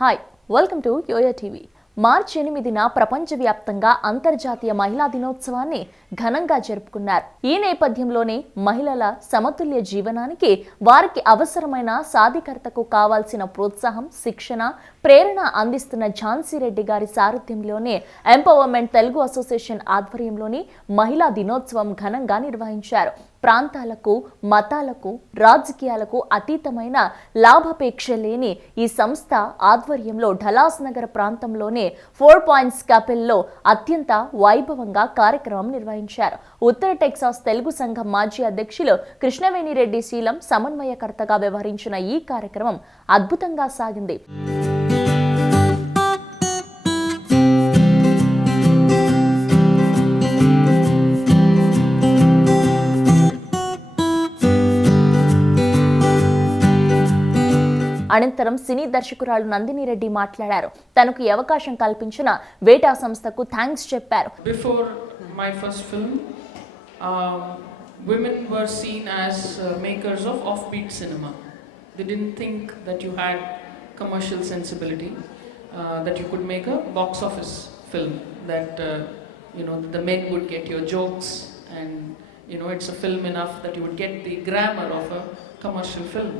Hi welcome to YoYo TV. మార్చి 8న ప్రపంచవ్యాప్తంగా అంతర్జాతీయ మహిళా దినోత్సవాన్ని ఘనంగా జరుపుకున్నారు. ఈ నేపథ్యంలోనే మహిళల సమతుల్య జీవనానికి వారికి అవసరమైన సాధికారతకు కావాల్సిన ప్రోత్సాహం, శిక్షణ, ప్రేరణ అందిస్తున్న ఝాన్సీ రెడ్డి గారి సారథ్యంలోనే ఎంపవర్మెంట్ తెలుగు అసోసియేషన్ ఆధ్వర్యంలోని మహిళా దినోత్సవం ఘనంగా నిర్వహించారు. ప్రాంతాలకు, మతాలకు, రాజకీయాలకు అతీతమైన లాభాపేక్ష లేని ఈ సంస్థ ఆధ్వర్యంలో ఢలాస్ నగర ప్రాంతంలోనే 4 పాయింట్స్ కెపెల్లో అత్యంత వైభవంగా కార్యక్రమం నిర్వహించారు. ఉత్తర టెక్సాస్ తెలుగు సంఘం మాజీ అధ్యక్షులు కృష్ణవేణిరెడ్డి శీలం సమన్వయకర్తగా వ్యవహరించిన ఈ కార్యక్రమం అద్భుతంగా సాగింది. అనంతరం సినీ దర్శకురాలు నందిని రెడ్డి మాట్లాడారు. తనకు ఈ అవకాశం కల్పించిన వేటా సంస్థకు థాంక్స్ చెప్పారు. Before my first film, women were seen as makers of offbeat cinema. They didn't think that you had commercial sensibility, that you could make a box office film, that the men would get your jokes, and it's a film enough that you would get the grammar of a commercial film.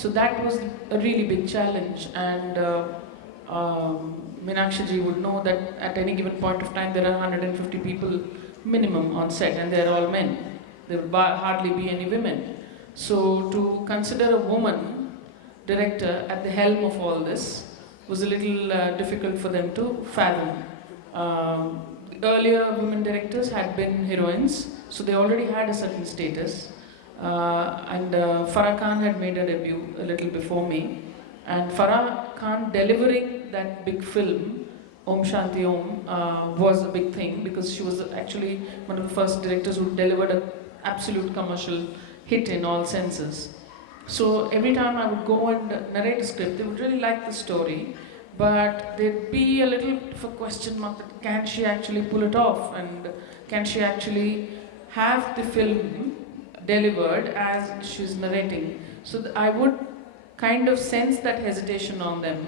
So that was a really big challenge, and Meenakshi ji would know that at any given point of time there are 150 people minimum on set, and they're all men. There would hardly be any women. So to consider a woman director at the helm of all this was a little difficult for them to fathom. Earlier women directors had been heroines, so they already had a certain status. And Farah Khan had made a debut a little before me, and Farah Khan delivering that big film Om Shanti Om was a big thing, because she was actually one of the first directors who delivered an absolute commercial hit in all senses. So every time I would go and narrate a script, they would really like the story, but there'd be a little bit of a question mark that can she actually pull it off, and can she actually have the film delivered as she's narrating. So I would kind of sense that hesitation on them.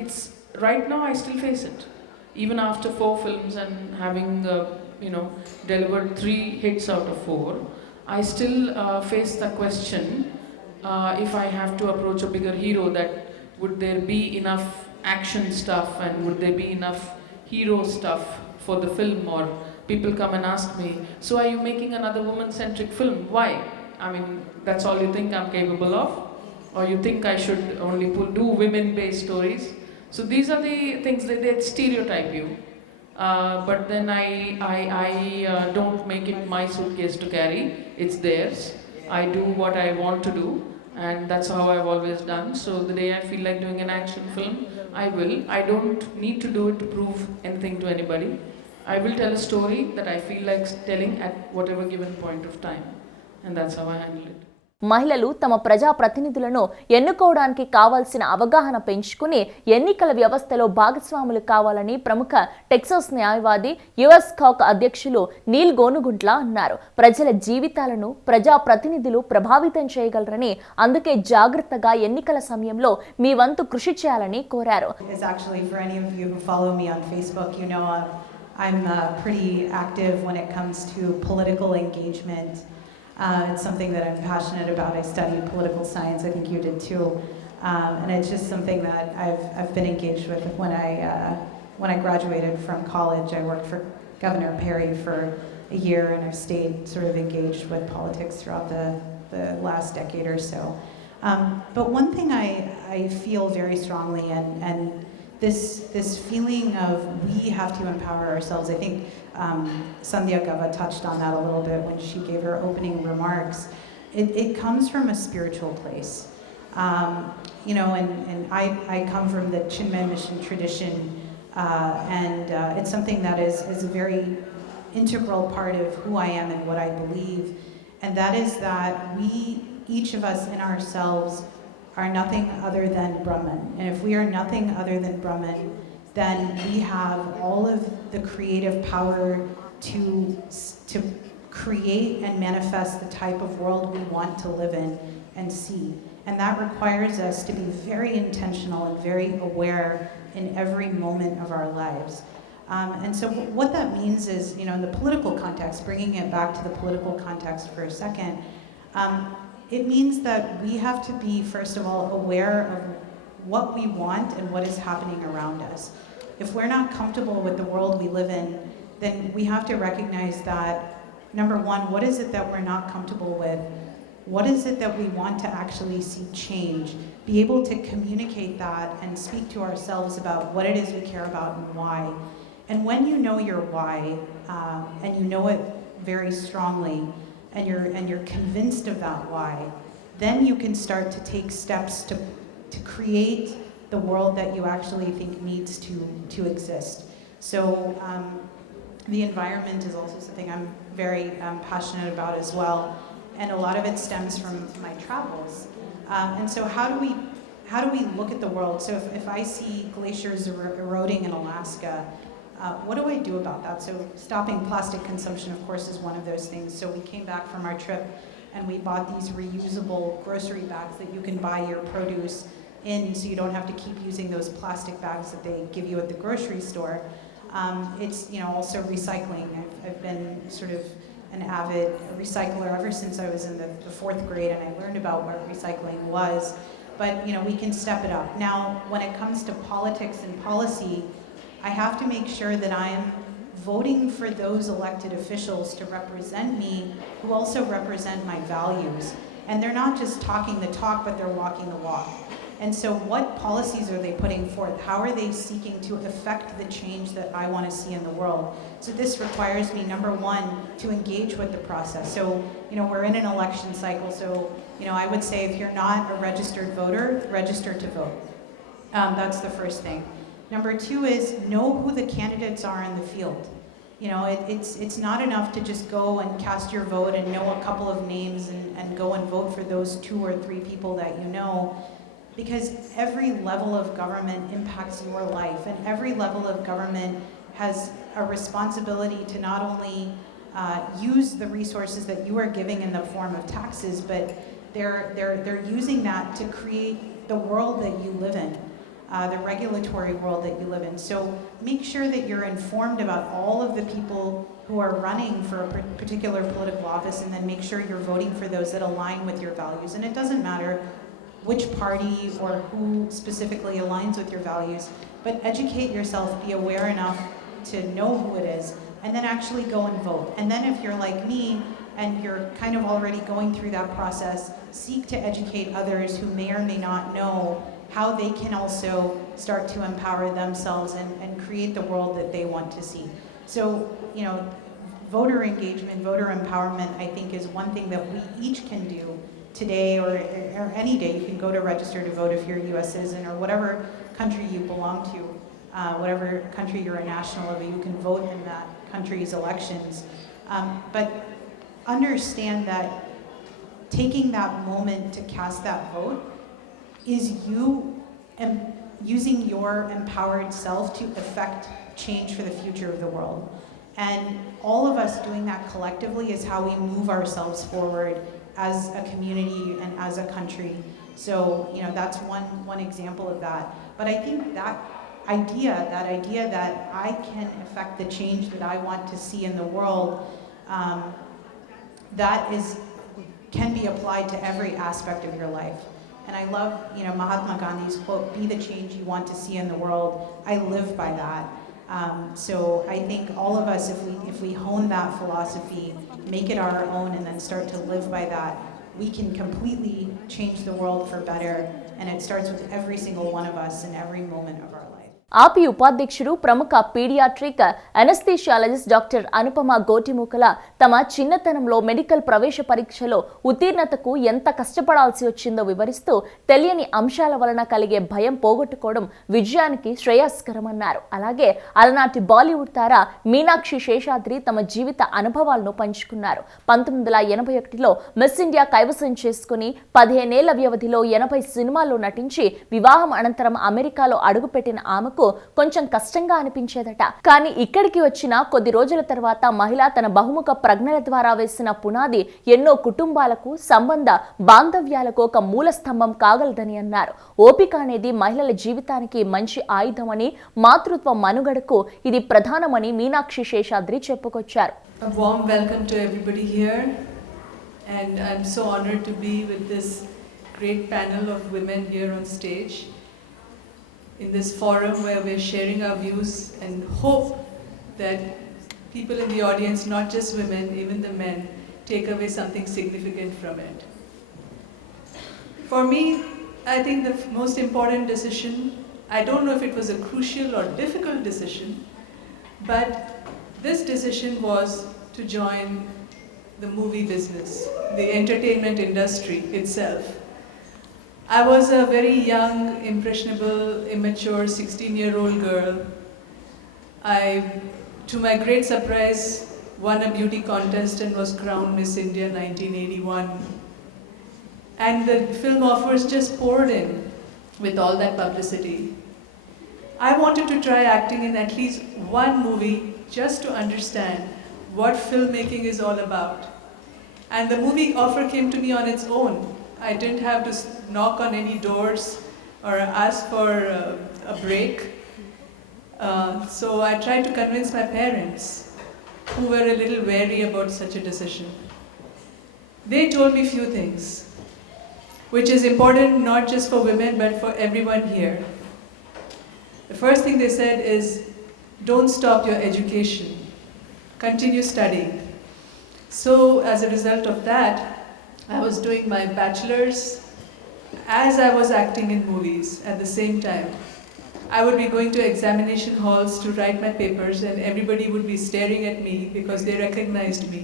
It's right now I still face it, even after 4 films and having delivered 3 hits out of 4. I still face the question, if I have to approach a bigger hero, that would there be enough action stuff, and would there be enough hero stuff for the film? Or people come and ask me, so are you making another woman-centric film? Why? I mean, that's all you think I'm capable of? Or you think I should only do women-based stories? So these are the things that they stereotype you. But then I don't make it my suitcase to carry. It's theirs. I do what I want to do, and that's how I've always done. So the day I feel like doing an action film, I will. I don't need to do it to prove anything to anybody. I will tell a story that I feel like telling at whatever given point of time, and that's how I handle it. మహిళలు తమ ప్రజా ప్రతినిధులను ఎన్నుకోవడానికి కావాల్సిన అవగాహన పెంచుకుని ఎన్నికల వ్యవస్థలో భాగస్వాములు కావాలని ప్రముఖ టెక్సాస్ న్యాయవాది యుఎస్ కాక్ అధ్యక్షులు నీల్ గోనుగుంట్ల అన్నారు. ప్రజల జీవితాలను ప్రజా ప్రతినిధులు ప్రభావితం చేయగలరని, అందుకే జాగ్రత్తగా ఎన్నికల సమయంలో మీ వంతు కృషి చేయాలని కోరారు. I'm pretty active when it comes to political engagement. It's something that I'm passionate about. I studied political science. I think you did too. And it's just something that I've been engaged with. When I graduated from college, I worked for Governor Perry for a year, and I've stayed sort of engaged with politics throughout the last decade or so. But one thing I feel very strongly, and this feeling of we have to empower ourselves. I think Sandhya Gava touched on that a little bit when she gave her opening remarks. It comes from a spiritual place. And I come from the Chinmay mission tradition, and it's something that is a very integral part of who I am and what I believe, and that is that we, each of us in ourselves, are nothing other than Brahman. And if we are nothing other than Brahman, then we have all of the creative power to create and manifest the type of world we want to live in and see. And that requires us to be very intentional and very aware in every moment of our lives. And so what that means is, in the political context, bringing it back to the political context for a second, it means that we have to be, first of all, aware of what we want and what is happening around us. If we're not comfortable with the world we live in, then we have to recognize that, number one, what is it that we're not comfortable with? What is it that we want to actually see change? Be able to communicate that and speak to ourselves about what it is we care about and why. And when you know your why, and you know it very strongly, and you're convinced of that why, then you can start to take steps to create the world that you actually think needs to exist. So the environment is also something I'm very passionate about as well, and a lot of it stems from my travels. And so how do we look at the world? So if I see glaciers eroding in Alaska, what do I do about that? So stopping plastic consumption, of course, is one of those things. So we came back from our trip and we bought these reusable grocery bags that you can buy your produce in, so you don't have to keep using those plastic bags that they give you at the grocery store. It's also recycling. I've been sort of an avid recycler ever since I was in the 4th grade, and I learned about what recycling was. But we can step it up. Now, when it comes to politics and policy, I have to make sure that I'm voting for those elected officials to represent me, who also represent my values. And they're not just talking the talk, but they're walking the walk. And so what policies are they putting forth? How are they seeking to affect the change that I want to see in the world? So this requires me, number one, to engage with the process. So, we're in an election cycle, so, I would say if you're not a registered voter, register to vote. That's the first thing. Number two is know who the candidates are in the field. It's not enough to just go and cast your vote and know a couple of names and go and vote for those 2 or 3 people that you know, because every level of government impacts your life, and every level of government has a responsibility to not only use the resources that you are giving in the form of taxes, but they're using that to create the world that you live in. The regulatory world that you live in. So make sure that you're informed about all of the people who are running for a particular political office, and then make sure you're voting for those that align with your values. And it doesn't matter which party or who specifically aligns with your values, but educate yourself, be aware enough to know who it is, and then actually go and vote. And then if you're like me, and you're kind of already going through that process, seek to educate others who may or may not know how they can also start to empower themselves and create the world that they want to see. So, voter engagement, voter empowerment, I think, is one thing that we each can do today or any day. You can go to register to vote if you're a US citizen, or whatever country you belong to, whatever country you're a national of, you can vote in that country's elections. But understand that taking that moment to cast that vote is you using your empowered self to affect change for the future of the world. And all of us doing that collectively is how we move ourselves forward as a community and as a country. So, that's one example of that. But I think that idea that I can affect the change that I want to see in the world, can be applied to every aspect of your life. And I love, Mahatma Gandhi's quote, "Be the change you want to see in the world." I live by that. So I think all of us, if we hone that philosophy, make it our own, and then start to live by that, we can completely change the world for better. And it starts with every single one of us in every moment of our life. ఆపి ఉపాధ్యక్షుడు ప్రముఖ paediatric anaesthesiologist doctor Anupama గోటిముకల తమ చిన్నతనంలో medical ప్రవేశ పరీక్షలో ఉత్తీర్ణతకు ఎంత కష్టపడాల్సి వచ్చిందో వివరిస్తూ తెలియని అంశాల వలన కలిగే భయం పోగొట్టుకోవడం విజయానికి శ్రేయస్కరమన్నారు. అలాగే అలనాటి బాలీవుడ్ తార మీనాక్షి శేషాద్రి తమ జీవిత అనుభవాలను పంచుకున్నారు. 1981లో మిస్ ఇండియా కైవసం చేసుకుని 15 ఏళ్ల వ్యవధిలో 80 సినిమాల్లో నటించి వివాహం అనంతరం అమెరికాలో అడుగుపెట్టిన ఆమెకు ఆమెకు కొంచెం కష్టంగా అనిపించేదట. కానీ ఇక్కడికి వచ్చిన కొద్ది రోజుల తర్వాత మహిళ తన బహుముఖ ప్రజ్ఞల ద్వారా వేసిన పునాది ఎన్నో కుటుంబాలకు, సంబంధ బాంధవ్యాలకు ఒక మూల స్తంభం కాగలదని అన్నారు. ఓపిక అనేది మహిళల జీవితానికి మంచి ఆయుధమని, మాతృత్వ మనుగడకు ఇది ప్రధానమని మీనాక్షి శేషాద్రి చెప్పుకొచ్చారు. A warm welcome to everybody here, and I'm so honored to be with this great panel of women here on stage in this forum where we're sharing our views and hope that people in the audience, not just women, even the men, take away something significant from it. For me, I think the most important decision, I don't know if it was a crucial or difficult decision, but this decision was to join the movie business, the entertainment industry itself. I was a very young, impressionable, immature 16-year-old girl. I, to my great surprise, won a beauty contest and was crowned Miss India 1981. And the film offers just poured in with all that publicity. I wanted to try acting in at least one movie just to understand what filmmaking is all about. And the movie offer came to me on its own. I didn't have to knock on any doors or ask for a break. So I tried to convince my parents, who were a little wary about such a decision. They told me few things, which is important not just for women but for everyone here. The first thing they said is, don't stop your education. Continue studying. So as a result of that, I was doing my bachelor's as I was acting in movies at the same time. I would be going to examination halls to write my papers, and everybody would be staring at me because they recognized me.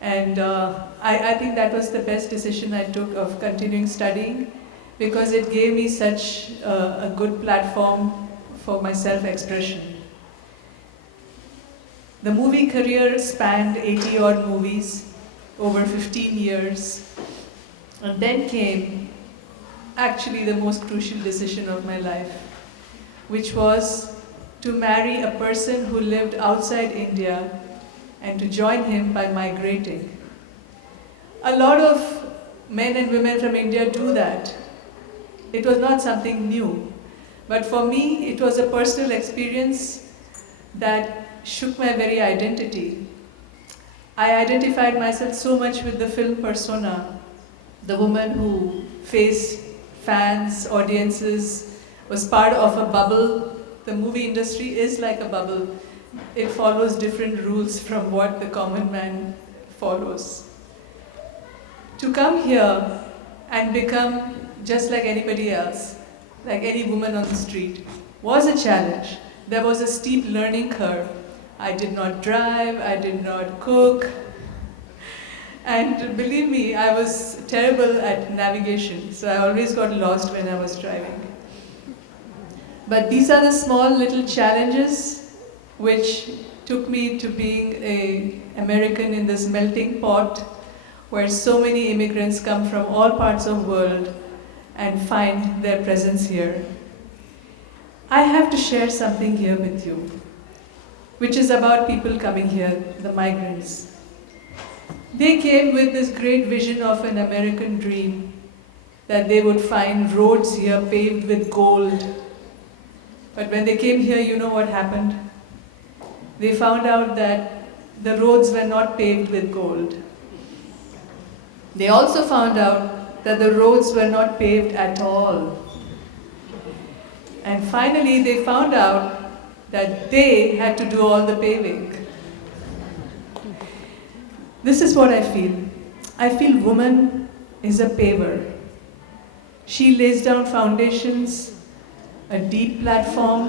And I think that was the best decision I took of continuing studying, because it gave me such a good platform for my self-expression. The movie career spanned 80-odd movies over 15 years, and then came actually the most crucial decision of my life, which was to marry a person who lived outside India and to join him by migrating. A lot of men and women from India do that. It was not something new, but for me it was a personal experience that shook my very identity. I identified myself so much with the film persona, the woman who faced fans, audiences, was part of a bubble. The movie industry is like a bubble. It follows different rules from what the common man follows. To come here and become just like anybody else, like any woman on the street, was a challenge. There was a steep learning curve. I did not drive, I did not cook, and believe me, I was terrible at navigation, so I always got lost when I was driving. But these are the small little challenges which took me to being an American in this melting pot where so many immigrants come from all parts of the world and find their presence here. I have to share something here with you, which is about people coming here, the migrants. They came with this great vision of an American dream, that they would find roads here paved with gold. But when they came here, you know what happened? They found out that the roads were not paved with gold. They also found out that the roads were not paved at all. And finally, they found out that they had to do all the paving. This is what I feel. I feel woman is a paver. She lays down foundations, a deep platform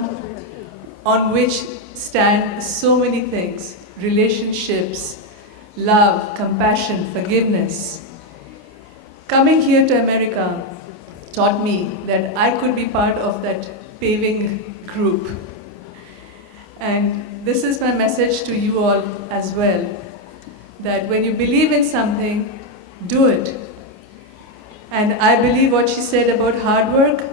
on which stand so many things: relationships, love, compassion, forgiveness. Coming here to America taught me that I could be part of that paving group. And this is my message to you all as well, that when you believe in something, do it. And I believe what she said about hard work,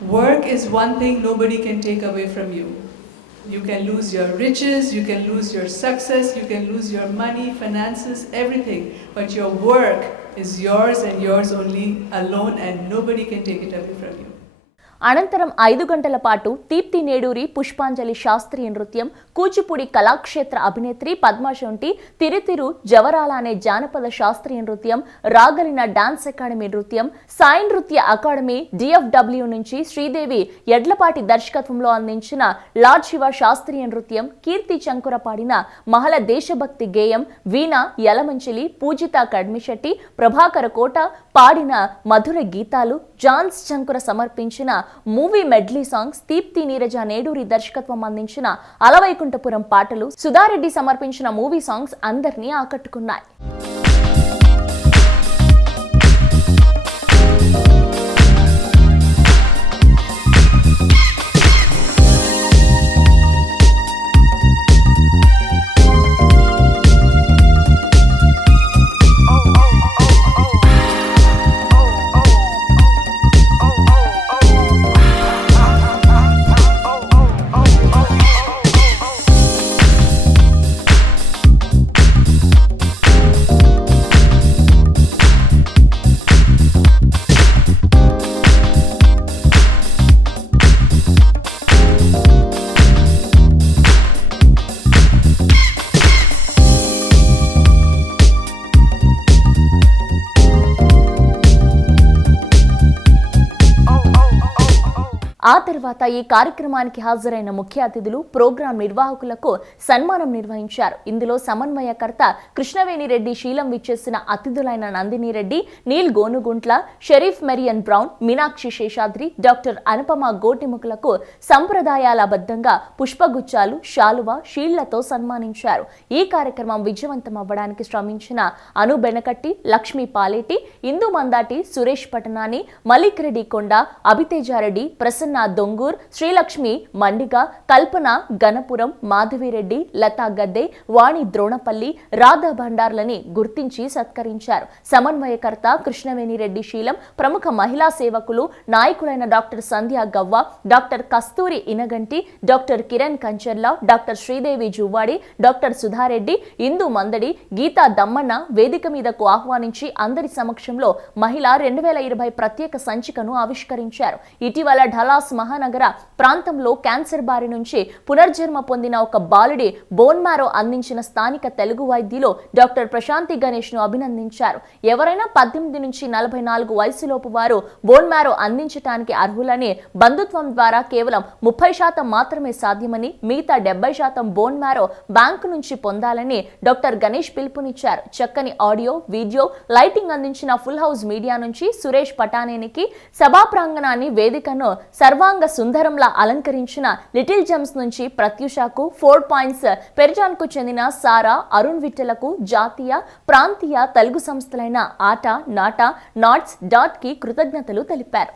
Work is one thing nobody can take away from you. You can lose your riches, you can lose your success, you can lose your money, finances, everything. But your work is yours and yours only alone, and nobody can take it away from you. అనంతరం 5 గంటల పాటు దీప్తి నేడూరి పుష్పాంజలి శాస్త్రీయ నృత్యం, కూచిపూడి కళాక్షేత్ర అభినేత్రి పద్మాశంటి తిరుతిరు జవరాల అనే జానపద శాస్త్రీయ నృత్యం, రాగలిన డాన్స్ అకాడమీ నృత్యం, సాయి నృత్య అకాడమీ డిఎఫ్డబ్ల్యూ నుంచి శ్రీదేవి ఎడ్లపాటి దర్శకత్వంలో అందించిన లార్డ్ శివ శాస్త్రీయ నృత్యం, కీర్తి చంకుర పాడిన మహల దేశభక్తి గేయం, వీణ యలమంచిలి, పూజిత కడ్మిశెట్టి, ప్రభాకర కోట పాడిన మధుర గీతాలు, జాన్స్ చంకుర సమర్పించిన movie medley songs, Deepthi Neeraja Neduri దర్శకత్వం అందించిన అలవైకుంఠపురం పాటలు, సుధారెడ్డి సమర్పించిన మూవీ సాంగ్స్ అందరినీ ఆకట్టుకున్నాయి. ఆ తర్వాత ఈ కార్యక్రమానికి హాజరైన ముఖ్య అతిథులు, ప్రోగ్రాం నిర్వాహకులకు సన్మానం నిర్వహించారు. ఇందులో సమన్వయకర్త కృష్ణవేణి రెడ్డి శీలం విచ్చేసిన అతిథులైన Nandini Reddy, Neel Gonuguntla, Sharif Marrion brown, Meenakshi Seshadri, doctor Anupama గోటిముకులకు సంప్రదాయాల బద్ధంగా పుష్పగుచ్చాలు, శాలువ, షీళ్లతో సన్మానించారు. ఈ కార్యక్రమం విజయవంతం అవ్వడానికి శ్రమించిన అను బెనకట్టి, లక్ష్మీ పాలేటి, ఇందు మందాటి, సురేష్ పటనాని, మలిక్ రెడ్డి కొండ, అభితేజారెడ్డి, ప్రసన్న దొంగూర్, శ్రీలక్ష్మి మండిగ, కల్పన గణపురం, మాధవిరెడ్డి, లతా గద్దే, వాణి ద్రోణపల్లి, రాధా భండార్లని గుర్తించి సత్కరించారు. సమన్వయకర్త కృష్ణవేణి రెడ్డి శీలం, ప్రముఖ మహిళా సేవకులు, నాయకులైన doctor Sandhya Gavva, doctor Kasturi Inaganti, doctor Kiran Kancharla, doctor Sridevi Juvvadi, doctor Sudha Reddy, Indu Mandadi, Geeta Dammanna వేదిక మీదకు ఆహ్వానించి అందరి సమక్షంలో మహిళా 2020 ప్రత్యేక సంచికను ఆవిష్కరించారు. ఇటీవల ఢలాస్ మహానగర ప్రాంతంలో క్యాన్సర్ బారి నుంచి పునర్జన్మ పొందిన ఒక బాలుడి బోన్ మ్యారో అందించిన స్థానిక తెలుగు వైద్యులు డాక్టర్ ప్రశాంతి గణేష్ ను అభినందించారు. ఎవరైనా 18 నుంచి 44 వయసులోపు వారు బోన్ మ్యారో అందించడానికి అర్హులని, బంధుత్వం ద్వారా కేవలం 30% మాత్రమే సాధ్యమని, మిగతా 70% బోన్ మ్యారో బ్యాంకు నుంచి పొందాలని డాక్టర్ గణేష్ పిలుపునిచ్చారు. చక్కని ఆడియో, వీడియో, లైటింగ్ అందించిన ఫుల్ హౌస్ మీడియా నుంచి సురేష్ పటానేనికి, సభా ప్రాంగణాన్ని, వేదికను సర్వాంగ సుందరంలా అలంకరించిన లిటిల్ జెమ్స్ నుంచి ప్రత్యూషకు, 4 పాయింట్స్ పెర్జాన్కు చెందిన సారా, అరుణ్ విట్టలకు, జాతీయ, ప్రాంతీయ తెలుగు సంస్థలైన ఆట, నాట, నాట్స్ డాట్ కి కృతజ్ఞతలు తెలిపారు.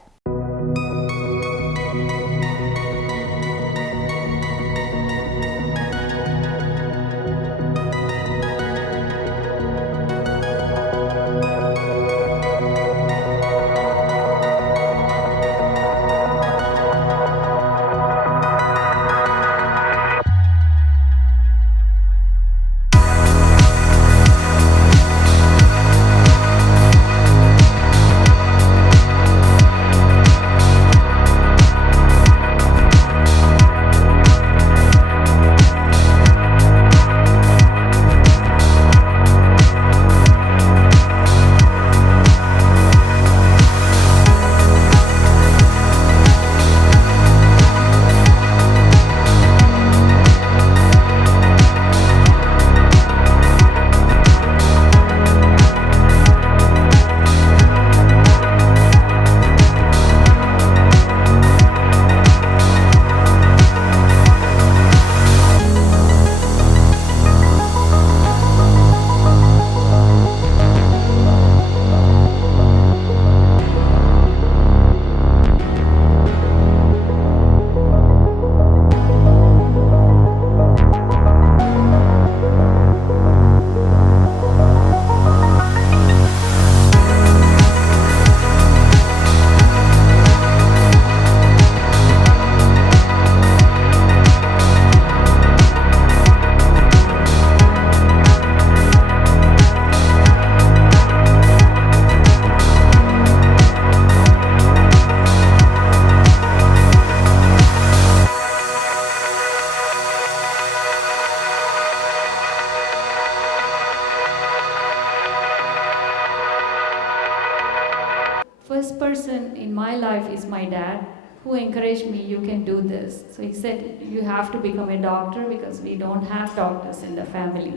first person in my life is my dad, who encouraged me, you can do this. So he said, you have to become a doctor because we don't have doctors in the family.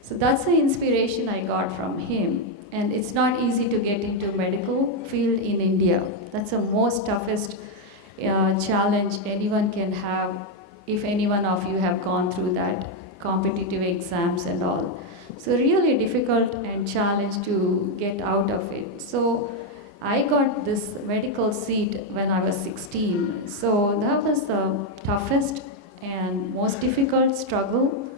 So that's the inspiration I got from him. And it's not easy to get into medical field in India. That's the most toughest challenge anyone can have, if any one of you have gone through that competitive exams and all. So really difficult and challenge to get out of it. So I got this medical seat when I was 16. So that was the toughest and most difficult struggle.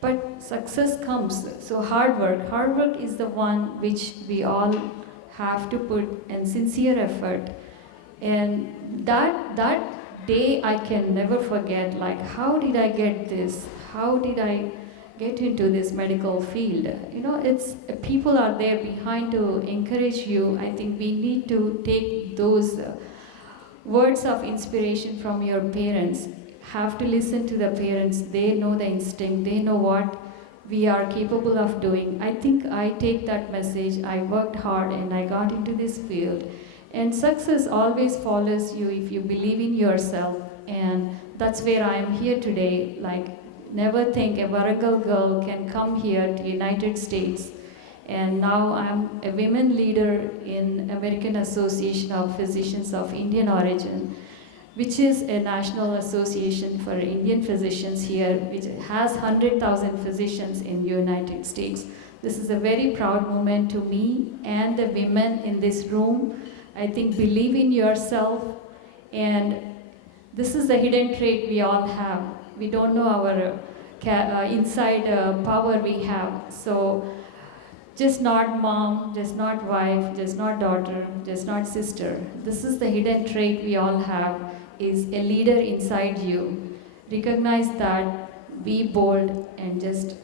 But success comes. So hard work is the one which we all have to put in sincere effort. And that day I can never forget, like, how did I get this? How did I get into this medical field? You know, it's people are there behind to encourage you. I think we need to take those words of inspiration from your parents. Have to listen to the parents. They know the instinct. They know what we are capable of doing. I think I take that message. I worked hard and I got into this field. And success always follows you if you believe in yourself. And that's where I am here today. Like, never think a Warangal girl can come here to United States. And now I'm a women leader in American Association of Physicians of Indian Origin, which is a national association for Indian physicians here, which has 100,000 physicians in the United States. This is a very proud moment to me and the women in this room. I think believe in yourself, and this is the hidden trait we all have. We don't know our inside power we have. So just not mom, just not wife, just not daughter, just not sister. This is the hidden trait we all have, is a leader inside you. Recognize that, be bold, and just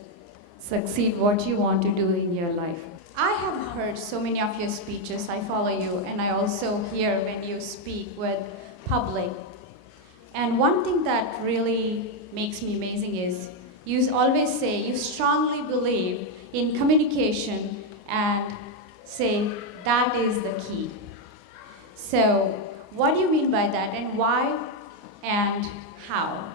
succeed what you want to do in your life. I have heard so many of your speeches. I follow you, and I also hear when you speak with public. And one thing that really makes me amazing is you always say you strongly believe in communication and say that is the key. So what do you mean by that, and why and how?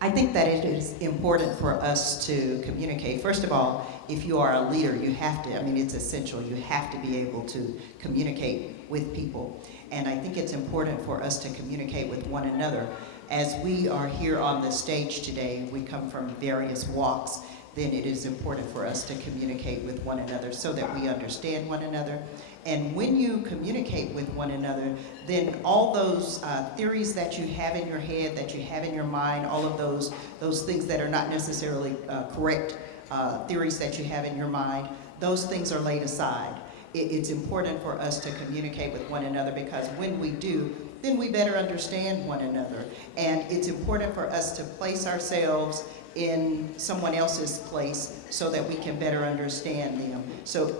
I think that it is important for us to communicate. First of all, if you are a leader, you have to, it's essential, you have to be able to communicate with people. And I think it's important for us to communicate with one another. As we are here on the stage today, we come from various walks, then it is important for us to communicate with one another so that we understand one another. And when you communicate with one another, then all those theories that you have in your head, that you have in your mind, all of those things that are not necessarily correct theories that you have in your mind, those things are laid aside. It's important for us to communicate with one another, because when we do, then we better understand one another. And it's important for us to place ourselves in someone else's place so that we can better understand them. So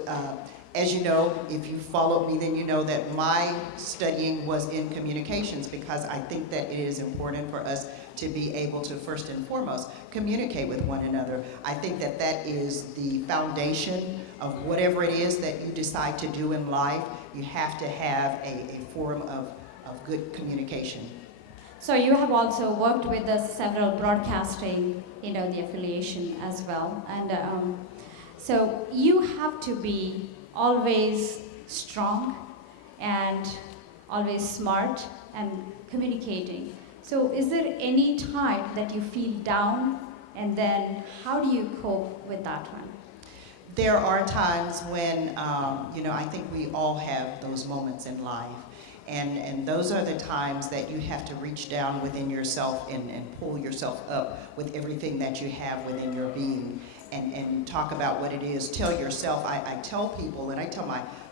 as you know, if you followed me, then you know that my studying was in communications, because I think that it is important for us to be able to, first and foremost, communicate with one another. I think that that is the foundation of whatever it is that you decide to do in life. You have to have a forum of good communication. So you have also worked with several broadcasting, the affiliation as well. And so you have to be always strong and always smart and communicating. So is there any time that you feel down, and then how do you cope with that one? There are times when, I think we all have those moments in life. And those are the times that you have to reach down within yourself and pull yourself up with everything that you have within your being, and talk about what it is. Tell yourself, I tell people, and I tell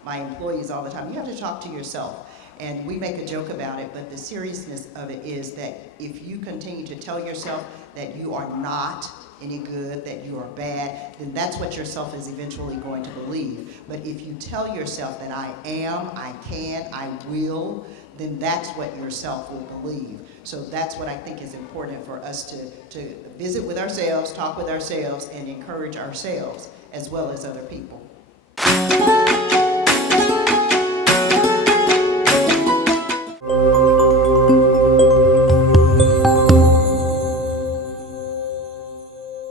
my employees all the time, you have to talk to yourself. And we make a joke about it, but the seriousness of it is that if you continue to tell yourself that you are not any good, that you are bad, then that's what yourself is eventually going to believe. But if you tell yourself that I am, I can, I will, then that's what yourself will believe. So that's what I think is important for us to visit with ourselves, talk with ourselves, and encourage ourselves as well as other people.